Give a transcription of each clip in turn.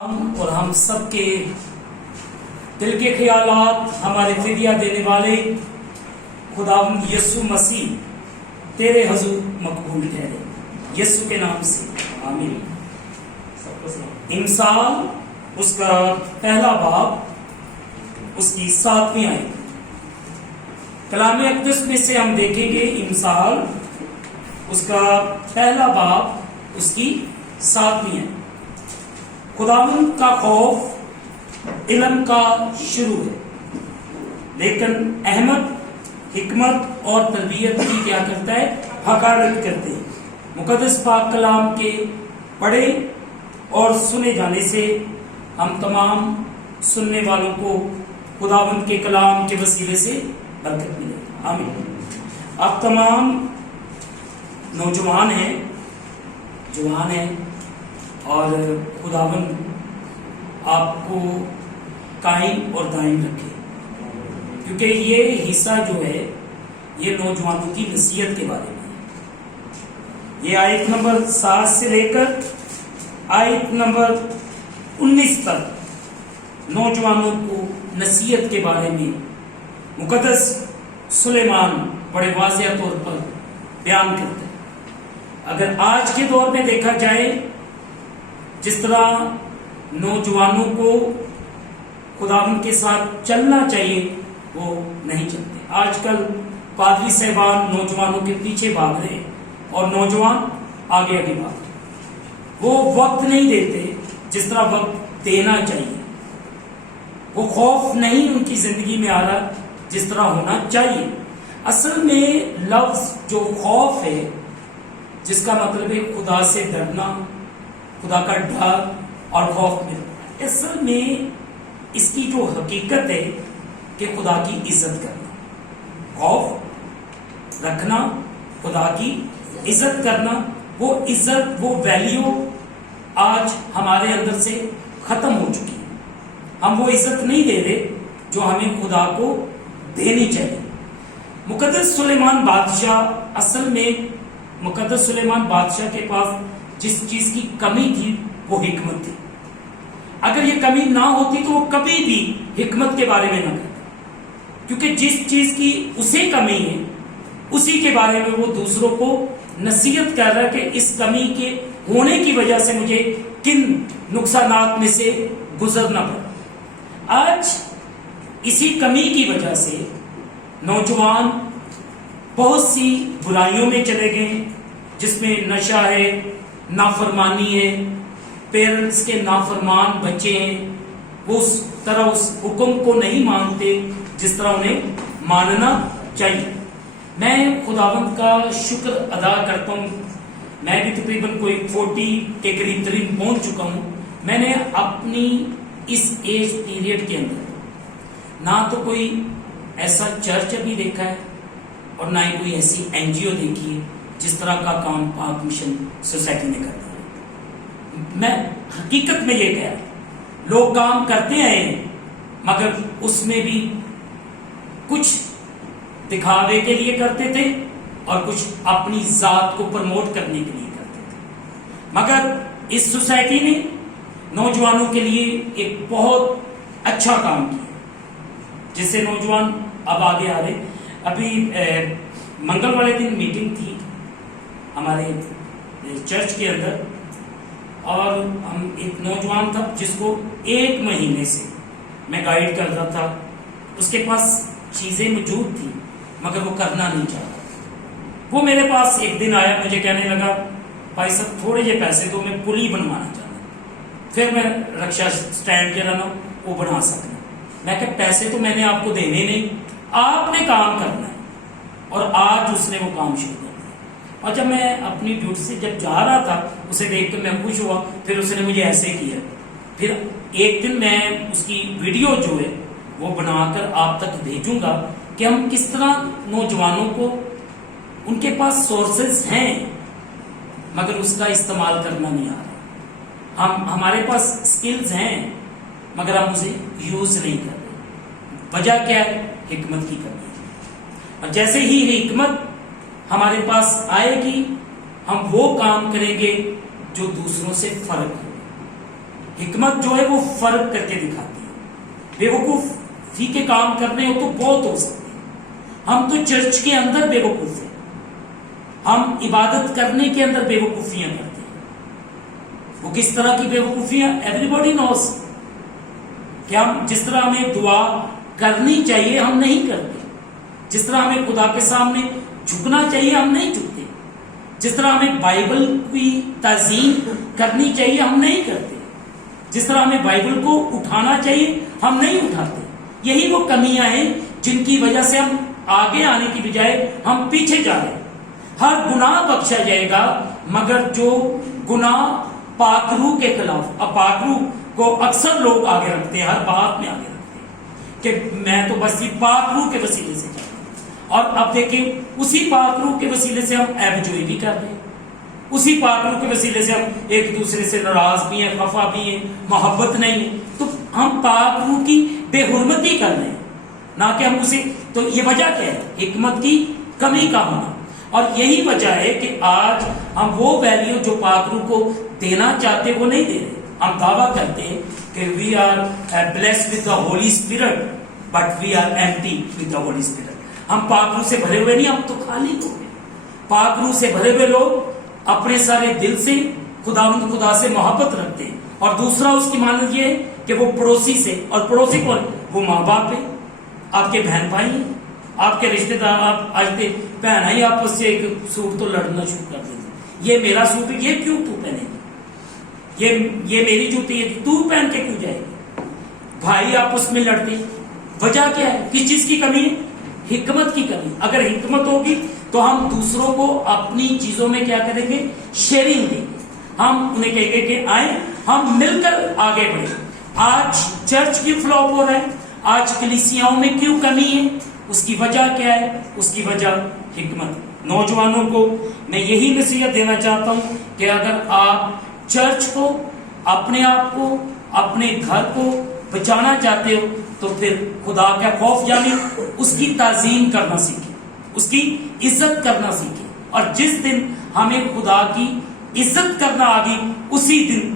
اور ہم سب کے دل کے خیالات ہمارے فدیہ دینے والے خداوند یسوع مسیح تیرے حضور مقبول ٹھہرے، یسوع کے نام سے آمین۔ امثال اس کا پہلا باب اس کی 7ویں آیت، کلام اقدس میں سے ہم دیکھیں گے امثال اس کا پہلا باب اس کی 7ویں آیت۔ خداوند کا خوف علم کا شروع ہے، لیکن احمد حکمت اور تربیت کی کیا کرتا ہے؟ حقارت کرتے ہیں۔ مقدس پاک کلام کے پڑھے اور سنے جانے سے ہم تمام سننے والوں کو خداوند کے کلام کے وسیلے سے برکت ملے، آمین۔ آپ تمام نوجوان ہیں، جوان ہیں، اور خداوند آپ کو قائم اور دائم رکھے، کیونکہ یہ حصہ جو ہے یہ نوجوانوں کی نصیحت کے بارے میں ہے۔ یہ آیت نمبر 7 سے لے کر آیت نمبر 19 تک نوجوانوں کو نصیحت کے بارے میں مقدس سلیمان بڑے واضح طور پر بیان کرتا ہے۔ اگر آج کے دور میں دیکھا جائے جس طرح نوجوانوں کو خداوند کے ساتھ چلنا چاہیے وہ نہیں چلتے۔ آج کل پادری صاحبان نوجوانوں کے پیچھے بھاگ رہے ہیں اور نوجوان آگے آگے بھاگ رہے ہیں۔ وہ وقت نہیں دیتے جس طرح وقت دینا چاہیے، وہ خوف نہیں ان کی زندگی میں آ رہا جس طرح ہونا چاہیے۔ اصل میں لفظ جو خوف ہے، جس کا مطلب ہے خدا سے ڈرنا، خدا کا ڈر اور خوف ملنا، اصل میں اس کی جو حقیقت ہے کہ خدا کی عزت کرنا، خوف رکھنا، خدا کی عزت کرنا۔ وہ عزت، وہ ویلیو آج ہمارے اندر سے ختم ہو چکی ہے۔ ہم وہ عزت نہیں دے رہے جو ہمیں خدا کو دینی چاہیے۔ مقدس سلیمان بادشاہ، اصل میں مقدس سلیمان بادشاہ کے پاس جس چیز کی کمی تھی وہ حکمت تھی۔ اگر یہ کمی نہ ہوتی تو وہ کبھی بھی حکمت کے بارے میں نہ کہتا، کیونکہ جس چیز کی اسے کمی ہے اسی کے بارے میں وہ دوسروں کو نصیحت کر رہا ہے کہ اس کمی کے ہونے کی وجہ سے مجھے کن نقصانات میں سے گزرنا پڑا۔ آج اسی کمی کی وجہ سے نوجوان بہت سی برائیوں میں چلے گئے ہیں، جس میں نشہ ہے، نافرمانی ہے، پیرنٹس کے نافرمان بچے ہیں، وہ اس طرح اس حکم کو نہیں مانتے جس طرح انہیں ماننا چاہیے۔ میں خداوند کا شکر ادا کرتا ہوں، میں بھی تقریباً کوئی 40 کے قریب ترین پہنچ چکا ہوں۔ میں نے اپنی اس ایج پیریڈ کے اندر نہ تو کوئی ایسا چرچ ابھی دیکھا ہے اور نہ ہی کوئی ایسی NGO دیکھی ہے جس طرح کا کام پاک مشن سوسائٹی میں کرتا ہے۔ میں حقیقت میں یہ کہہ رہا ہوں، لوگ کام کرتے ہیں مگر اس میں بھی کچھ دکھاوے کے لیے کرتے تھے اور کچھ اپنی ذات کو پروموٹ کرنے کے لیے کرتے تھے۔ مگر اس سوسائٹی نے نوجوانوں کے لیے ایک بہت اچھا کام کیا، جس سے نوجوان اب آگے آ رہے۔ ابھی منگل والے دن میٹنگ تھی ہمارے چرچ کے اندر، اور ہم ایک نوجوان تھا جس کو 1 مہینے سے میں گائیڈ کر رہا تھا۔ اس کے پاس چیزیں موجود تھیں مگر وہ کرنا نہیں چاہتا۔ وہ میرے پاس ایک دن آیا، مجھے کہنے لگا بھائی صاحب تھوڑے یہ پیسے دو، میں پلی بنوانا چاہتا ہوں، پھر میں رکشا سٹینڈ کے رہنا وہ بنا سکنا۔ میں کہ پیسے تو میں نے آپ کو دینے نہیں، آپ نے کام کرنا ہے۔ اور آج اس نے وہ کام شروع کر دیا، اور جب میں اپنی ڈیوٹی سے جب جا رہا تھا اسے دیکھ کر میں خوش ہوا۔ پھر اس نے مجھے ایسے کیا، پھر ایک دن میں اس کی ویڈیو جو ہے وہ بنا کر آپ تک بھیجوں گا کہ ہم کس طرح نوجوانوں کو، ان کے پاس سورسز ہیں مگر اس کا استعمال کرنا نہیں آ رہا۔ ہمارے پاس سکلز ہیں مگر ہم اسے یوز نہیں کر رہے۔ وجہ کیا ہے؟ حکمت کی کمی ہے۔ اور جیسے ہی حکمت ہمارے پاس آئے گی ہم وہ کام کریں گے جو دوسروں سے فرق ہو۔ حکمت جو ہے وہ فرق کر کے دکھاتی ہے. بیوقوفی کے کام کرنے ہو تو بہت ہو سکتے ہیں. ہم تو چرچ کے اندر بیوقوف ہیں, ہم عبادت کرنے کے اندر بیوقوفیاں کرتے ہیں. وہ کس طرح کی بیوقوفیاں؟ ایوری باڈی نوز کہ ہم جس طرح ہمیں دعا کرنی چاہیے ہم نہیں کرتے, جس طرح ہمیں خدا کے سامنے جھکنا چاہیے ہم نہیں جھکتے, جس طرح ہمیں بائبل کی تعظیم کرنی چاہیے ہم نہیں کرتے, جس طرح ہمیں بائبل کو اٹھانا چاہیے ہم نہیں اٹھاتے. یہی وہ کمیاں ہیں جن کی وجہ سے ہم آگے آنے کی بجائے ہم پیچھے جا رہے ہیں. ہر گناہ بخشا جائے گا مگر جو گناہ پاک روح کے خلاف. اب پاک روح کو اکثر لوگ آگے رکھتے ہیں, ہر بات میں آگے رکھتے ہیں کہ میں تو بس یہ پاک روح کے وسیلے سے چاہتا ہوں. اور اب دیکھیں اسی پاک روح کے وسیلے سے ہم عیب جوئی بھی کر رہے ہیں, اسی پاک روح کے وسیلے سے ہم ایک دوسرے سے ناراض بھی ہیں, خفا بھی ہیں, محبت نہیں ہے. تو ہم پاک روح کی بے حرمتی کر رہے ہیں نہ کہ ہم اسے. تو یہ وجہ کیا ہے؟ حکمت کی کمی کا ہونا. اور یہی وجہ ہے کہ آج ہم وہ ویلیو جو پاک روح کو دینا چاہتے وہ نہیں دے رہے. ہم دعویٰ کرتے ہیں کہ we are blessed with the holy spirit but we are empty with the holy spirit. ہم پاک روح سے بھرے ہوئے نہیں, ہم تو خالی لوگ ہیں. پاک روح سے بھرے ہوئے لوگ اپنے سارے دل سے خدا سے محبت رکھتے ہیں. اور دوسرا اس کی مانند یہ ہے کہ وہ پڑوسی سے, اور پڑوسی کون؟ وہ ماں باپ ہے, آپ کے بہن بھائی ہیں, آپ کے رشتے دار. آپ آج تھے بہن آئی آپس سے ایک سوٹ تو لڑنا شروع کر دیتے, یہ میرا سوٹ ہے, یہ کیوں تو پہنے گی, یہ میری جوتی ہے تو پہن کے کیوں جائے گی. بھائی آپس میں لڑتے, وجہ کیا ہے؟ کس چیز کی کمی ہے؟ حکمت کی کمی. اگر حکمت ہوگی تو ہم دوسروں کو اپنی چیزوں میں کیا کریں گے؟ شیئرنگ دیں گے. ہم انہیں کہیں گے کہ آئیں ہم مل کر آگے بڑھیں. آج چرچ کیوں فلاپ ہو رہا ہے؟ آج کلیسیاؤں میں کیوں کمی ہے؟ اس کی وجہ کیا ہے؟ اس کی وجہ حکمت. نوجوانوں کو میں یہی نصیحت دینا چاہتا ہوں کہ اگر آپ چرچ کو, اپنے آپ کو, اپنے گھر کو بچانا چاہتے ہو تو پھر خدا کا خوف یعنی اس کی تعظیم کرنا سیکھیں, اس کی عزت کرنا سیکھیں. اور جس دن ہمیں خدا کی عزت کرنا آ گئی اسی دن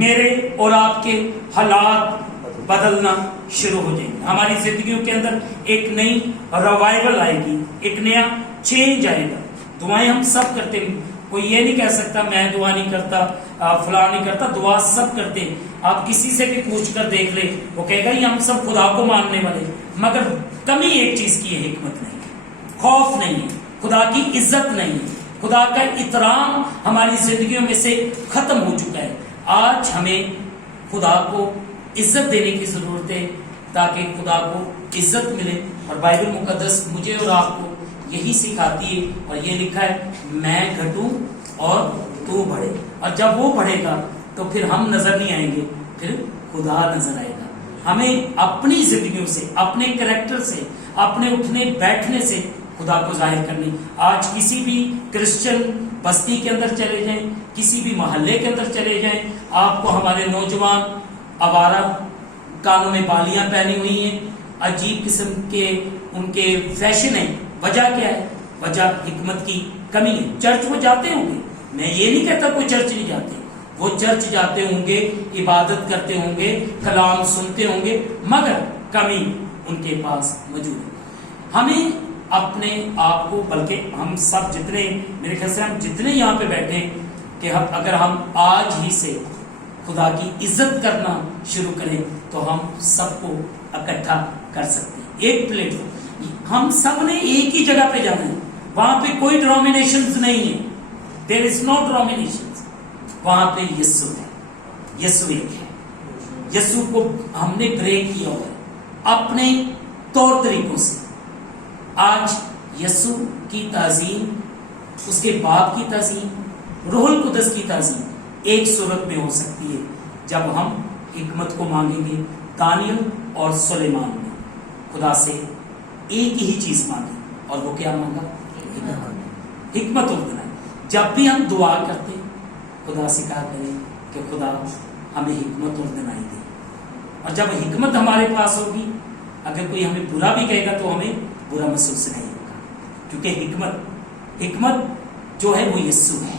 میرے اور آپ کے حالات بدلنا شروع ہو جائیں گے. ہماری زندگیوں کے اندر ایک نئی ریوائول آئے گی, ایک نیا چینج آئے گا. دعائیں ہم سب کرتے ہیں, کوئی یہ نہیں کہہ سکتا میں دعا نہیں کرتا, فلاں نہیں کرتا. دعا سب کرتے ہیں. آپ کسی سے بھی پوچھ کر دیکھ لیں, وہ کہے گا یہ ہم سب خدا کو ماننے والے. مگر کمی ایک چیز کی ہے, حکمت نہیں ہے, خوف نہیں ہے, خدا کی عزت نہیں ہے, خدا کا احترام ہماری زندگیوں میں سے ختم ہو چکا ہے. آج ہمیں خدا کو عزت دینے کی ضرورت ہے تاکہ خدا کو عزت ملے. اور بائبل مقدس مجھے اور آپ کو یہی سکھاتی ہے, اور یہ لکھا ہے میں گھٹوں اور تو بڑھے. اور جب وہ بڑھے گا تو پھر ہم نظر نہیں آئیں گے, پھر خدا نظر آئے گا. ہمیں اپنی زندگیوں سے, اپنے کریکٹر سے, اپنے اٹھنے بیٹھنے سے خدا کو ظاہر کرنی. آج کسی بھی کرسچن بستی کے اندر چلے جائیں, کسی بھی محلے کے اندر چلے جائیں, آپ کو ہمارے نوجوان آوارہ کانوں میں بالیاں پہنی ہوئی ہیں, عجیب قسم کے ان کے فیشن ہیں. وجہ کیا ہے؟ وجہ حکمت کی کمی ہے. چرچ وہ جاتے ہوں گے, میں یہ نہیں کہتا کوئی چرچ نہیں جاتے, وہ چرچ جاتے ہوں گے, عبادت کرتے ہوں گے, کلام سنتے ہوں گے, مگر کمی ان کے پاس موجود ہے. ہمیں اپنے آپ کو, بلکہ ہم سب جتنے, میرے خیال سے ہم جتنے یہاں پہ بیٹھے ہیں, کہ اگر ہم آج ہی سے خدا کی عزت کرنا شروع کریں تو ہم سب کو اکٹھا کر سکتے ہیں. ایک پلیٹ فارم, ہم سب نے ایک ہی جگہ پہ جانا ہے. وہاں پہ کوئی ڈرامینیشنز نہیں ہے, دیر از نو ڈرامینیشنز. وہاں پہ یسوع ہے, یسوع ایک ہے. یسوع کو ہم نے بریک کیا ہوا ہے اپنے طور طریقوں سے. آج یسوع کی تعظیم, اس کے باپ کی تعظیم, روح القدس کی تعظیم ایک صورت میں ہو سکتی ہے جب ہم حکمت کو مانگیں گے. دانیل اور سلیمان نے خدا سے ایک ہی چیز مانگی, اور وہ کیا مانگا؟ حکمت اور دنائی. جب بھی ہم دعا کرتے خدا سے کہا کریں کہ خدا ہمیں حکمت اور دنائی دے. اور جب حکمت ہمارے پاس ہوگی, اگر کوئی ہمیں برا بھی کہے گا تو ہمیں برا محسوس نہیں ہوگا, کیونکہ حکمت جو ہے وہ یسوع ہے.